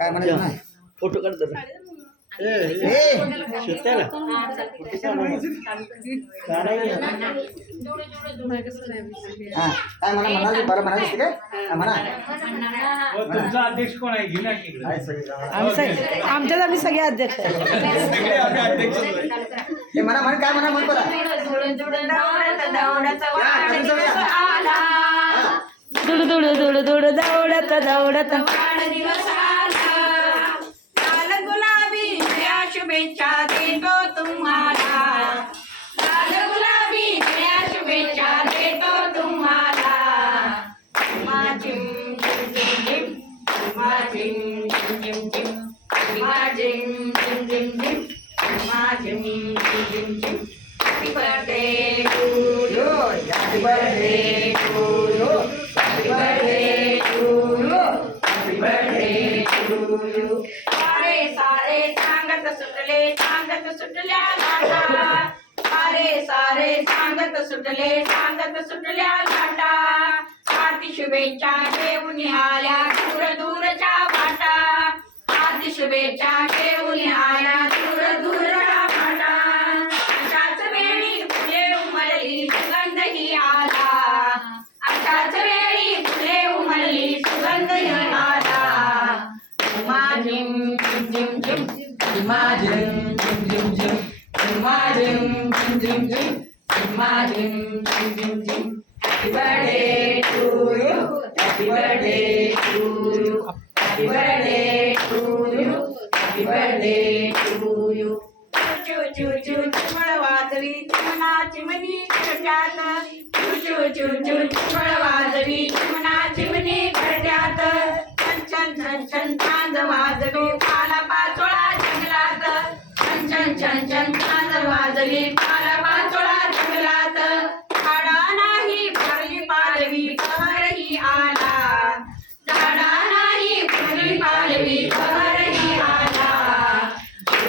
काय म्हणायचं नाही. फोटो काढतो ए, हा काय म्हणा म्हणाल बरं म्हणालीस काय? म्हणा. तुमचा अध्यक्ष कोण आहे? घे ना इकडे. आहे सगळी गावाला. आम्ही सग- आमच्यात आम्ही सगळे अध्यक्ष आहे. सगळे आम्ही अध्यक्ष होतो. हे म्हणा म्हण काय म्हणा म्हण. हा. दुड दुड दुड दुड दौडत दौडत लाल गुलाबी या शुभेच्छा देतो तुम्हाला लाल गुलाबी या शुभेच्छा देतो तुम्हाला माझिम जिम जिम जिम माझिम जिम जिम जिम माझिम जिम जिम जिम माझिम जिम जिम सारे सारे सांगत सुटले सांगत सुटल्या लाटा सारे सारे सांगत सुटले सांगत सुटल्या लाटा आरती शुभेच्छा देऊन आल्या दूर दूर शुभेच्छा घेऊन आल्या दूर दूर वाटा अशाच वेळी फुले उमलली सुगंधही आला. अशाच वेळी फुले उमलली सुगंधही आला. माझिम जिम जिम जिम माझिम जिम जिम जिम माझिम जिम जिम जिम माझिम जिम जिम जिम Happy birthday to you. Happy birthday to you. Happy birthday to you. Happy birthday to you. चू चू चू चिमळ वाजवी घरट्यात चू चू चू चिमळ वाजवी घरट्यात छन छन छन छन वाजवी पाला पाचोळा जंगलात छन छन छन छन चांद वाजवी पाला पाचोळा जंगलात झाडा नाही भरली पालवी बहरही आला झाडा नाही भरली पालवी बहरही आला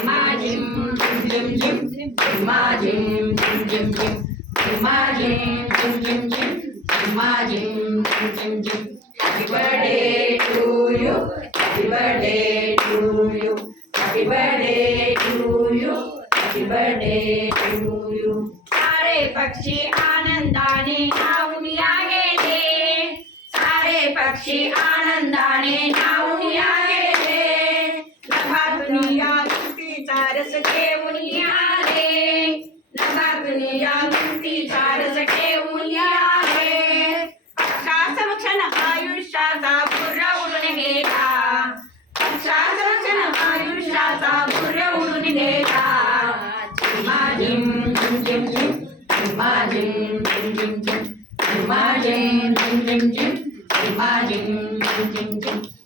माझिम जिम जिम जिम माझिम जिम जिम जिम माझिम जिम जिम जिम माझिम जिम जिम जिम Happy birthday to you. सारे पक्षी आनंदाने नावून या गेले सारे पक्षी आनंदाने नावून या गेले नभातून या मुक्तीचा रस घेऊन या. नभातून या मुक्तीचा रस घेऊन आले संरक्षण आयुष्याचा उडून गेला संरक्षण आयुष्याचा उडून गेला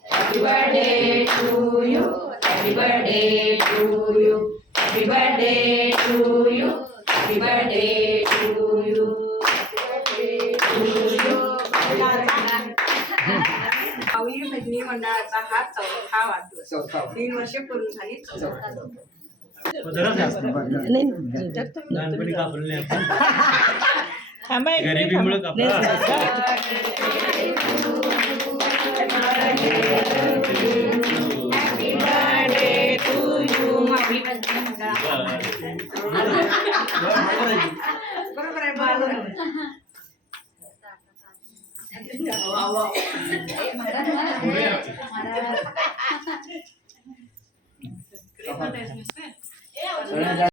Happy birthday to you. Happy birthday to you. Happy birthday माऊली भजनी मंडळाचा हा चौथा वाढदिवस. तीन वर्षे पूर्ण झाली चौथा. नाही. थांबा गरिबीमुळे बरोबर आहे बरोबर आहे. सगळ्यांना